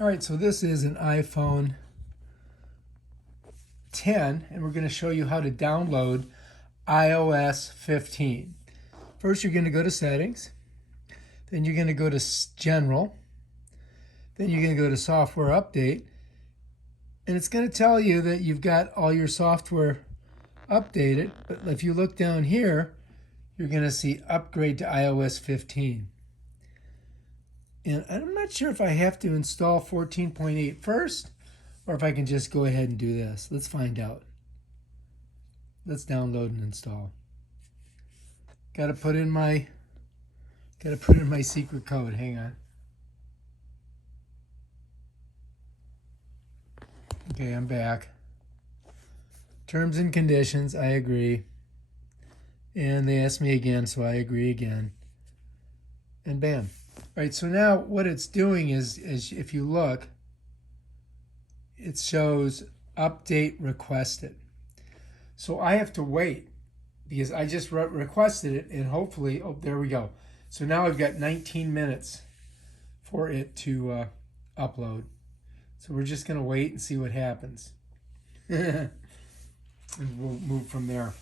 All right, so this is an iPhone 10, and we're going to show you how to download iOS 15. First, you're going to go to Settings, then you're going to go to General, then you're going to go to Software Update, and it's going to tell you that you've got all your software updated, but if you look down here, you're going to see Upgrade to iOS 15. And I'm not sure if I have to install 14.8 first, or if I can just go ahead and do this. Let's find out. Let's download and install. Gotta put in my secret code. Hang on. Okay, I'm back. Terms and conditions, I agree. And they asked me again, so I agree again. And bam. All right, so now what it's doing is if you look, it shows update requested. So I have to wait because I just requested it, and hopefully, oh, there we go. So now I've got 19 minutes for it to upload. So we're just going to wait and see what happens. And we'll move from there.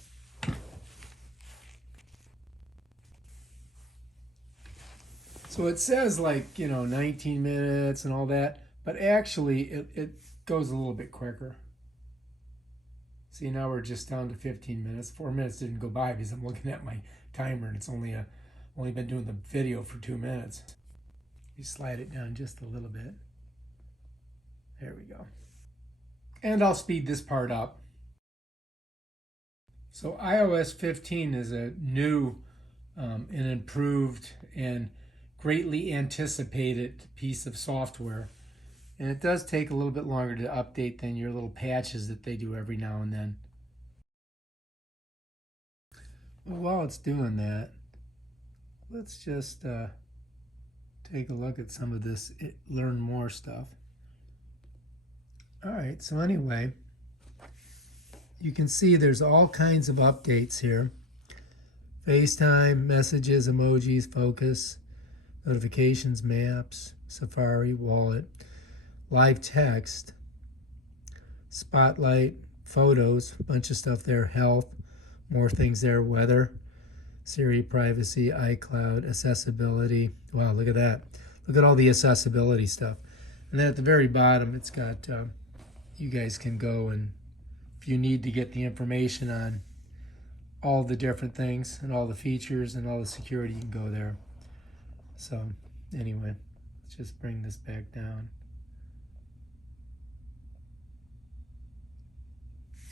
So it says 19 minutes and all that, but actually it goes a little bit quicker. See, now we're just down to 15 minutes. 4 minutes didn't go by because I'm looking at my timer and it's only been doing the video for 2 minutes. You slide it down just a little bit. There we go. And I'll speed this part up. So iOS 15 is a new and improved and greatly anticipated piece of software. And it does take a little bit longer to update than your little patches that they do every now and then. Well, while it's doing that, let's just take a look at some of this learn more stuff. All right, so anyway, you can see there's all kinds of updates here. FaceTime, messages, emojis, focus, notifications, maps, Safari, wallet, live text, spotlight, photos, a bunch of stuff there, health, more things there, weather, Siri, privacy, iCloud, accessibility. Wow, look at that. Look at all the accessibility stuff. And then at the very bottom, it's got, you guys can go and if you need to get the information on all the different things and all the features and all the security, you can go there. So anyway, let's just bring this back down.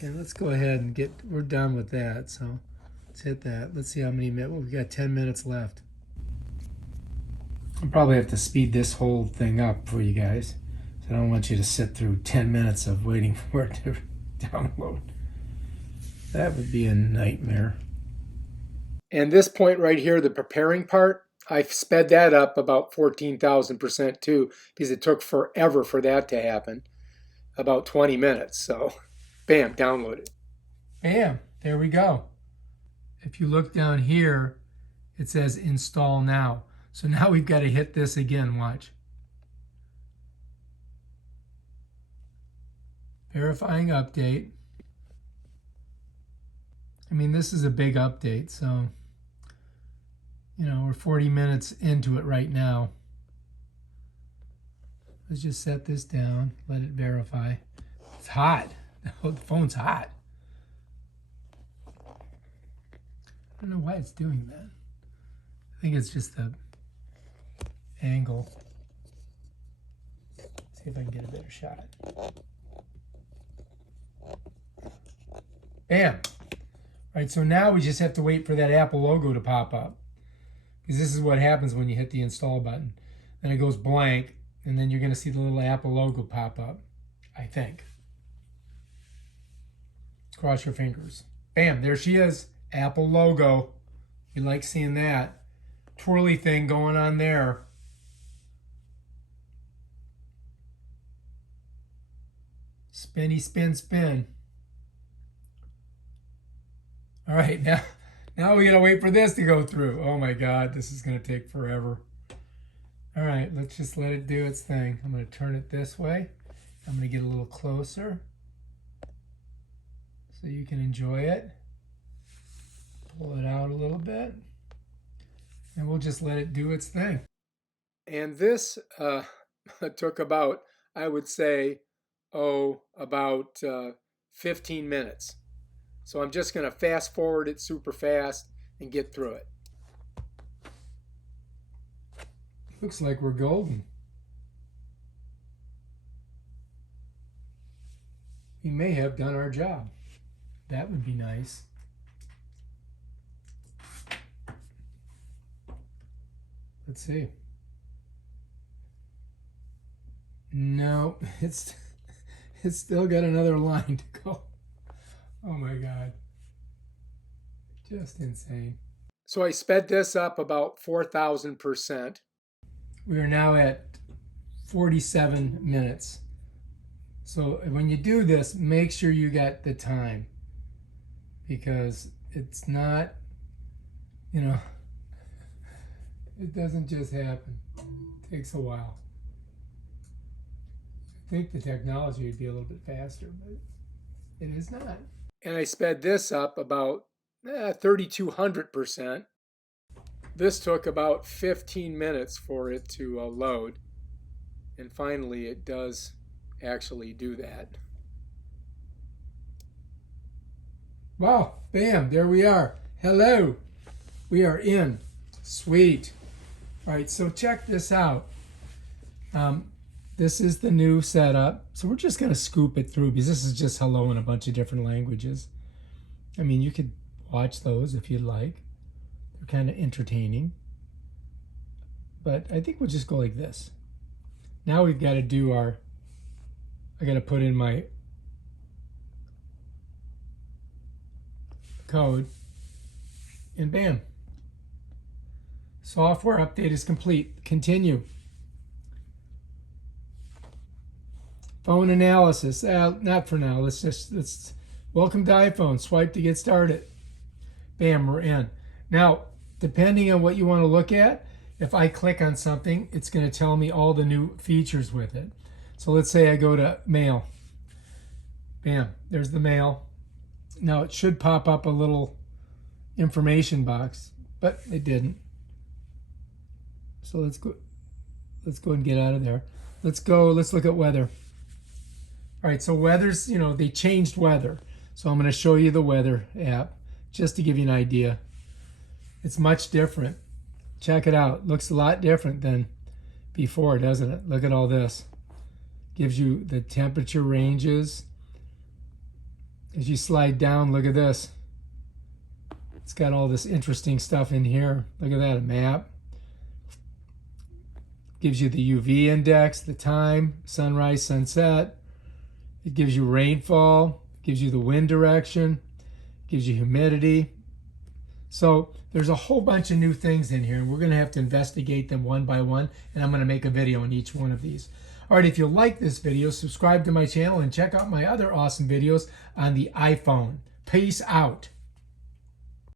And let's go ahead and we're done with that. So let's hit that. Let's see how many minutes. Well, we've got 10 minutes left. I'll probably have to speed this whole thing up for you guys. So I don't want you to sit through 10 minutes of waiting for it to download. That would be a nightmare. And this point right here, the preparing part, I've sped that up about 14,000% too, because it took forever for that to happen. About 20 minutes. So, bam, download it. Bam, there we go. If you look down here, it says install now. So now we've got to hit this again, watch. Verifying update. I mean, this is a big update, so we're 40 minutes into it right now. Let's just set this down, let it verify. It's hot. The phone's hot. I don't know why it's doing that. I think it's just the angle. See if I can get a better shot. Bam. All right, so now we just have to wait for that Apple logo to pop up. Because this is what happens when you hit the install button. Then it goes blank, and then you're going to see the little Apple logo pop up, I think. Cross your fingers. Bam, there she is. Apple logo. You like seeing that. Twirly thing going on there. Spinny, spin, spin. All right, now we gotta wait for this to go through. Oh my God, this is gonna take forever. All right, let's just let it do its thing. I'm going to turn it this way. I'm going to get a little closer so you can enjoy it. Pull it out a little bit, and we'll just let it do its thing. And this took about, I would say, about 15 minutes. So I'm just going to fast forward it super fast and get through it. Looks like we're golden. We may have done our job. That would be nice. Let's see. No, it's still got another line to go. Oh my God. Just insane. So I sped this up about 4,000%. We are now at 47 minutes. So when you do this, make sure you get the time, because it's not, it doesn't just happen. It takes a while. I think the technology would be a little bit faster, but it is not. And I sped this up about 3,200%. This took about 15 minutes for it to load. And finally, it does actually do that. Wow, bam, there we are. Hello, we are in. Sweet. All right, so check this out. This is the new setup. So we're just going to scoop it through, because this is just hello in a bunch of different languages. I mean, you could watch those if you'd like. They're kind of entertaining. But I think we'll just go like this. Now we've got to do I got to put in my code, and bam. Software update is complete. Continue. Phone analysis. Not for now. Let's welcome to iPhone. Swipe to get started. Bam, we're in. Now, depending on what you want to look at, if I click on something, it's going to tell me all the new features with it. So let's say I go to mail. Bam, there's the mail. Now it should pop up a little information box, but it didn't. So let's go and get out of there. Let's look at weather. All right, so weather's, they changed weather. So I'm going to show you the weather app just to give you an idea. It's much different. Check it out. Looks a lot different than before, doesn't it? Look at all this. Gives you the temperature ranges. As you slide down, look at this. It's got all this interesting stuff in here. Look at that, a map. Gives you the UV index, the time, sunrise, sunset. It gives you rainfall, gives you the wind direction, gives you humidity. So there's a whole bunch of new things in here, and we're going to have to investigate them one by one, and I'm going to make a video on each one of these. All right, if you like this video, subscribe to my channel and check out my other awesome videos on the iPhone. Peace out.